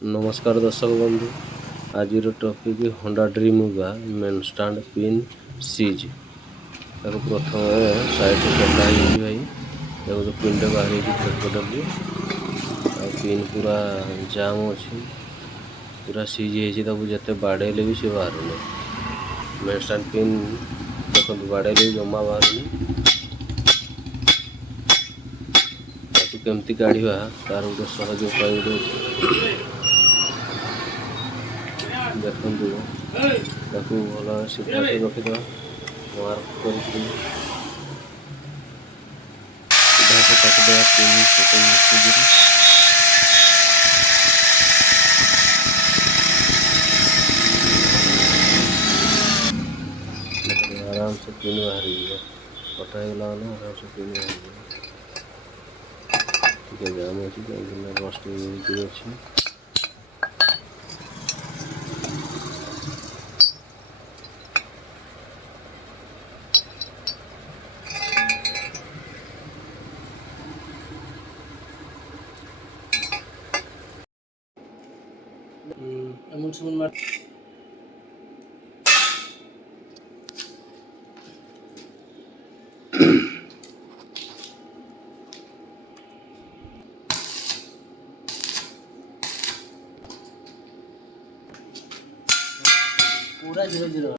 नमस्कार दर्शक बंधु। आज टॉपिक होंडा ड्रीम बा मेन स्टैंड पिन सीज ताको प्रथम साइड कटा भाई तो पिन टा बाहर पटपटली पिन पूरा जाम अच्छी पूरा सीज होते बाड़ेले भी सी बाहर मेन स्टैंड पिन देखो बाड़ेले जमा बाहर केमती काढ़ा तार गोटे सहज उपाय गोटे देखु भल सीधा रखीद मार्क कर आराम से पिन बाहर कटा होगा आराम से पिन बाहर टे जाम अच्छी कहीं रस्ट अच्छी এমন সময় মার पूरा 0-0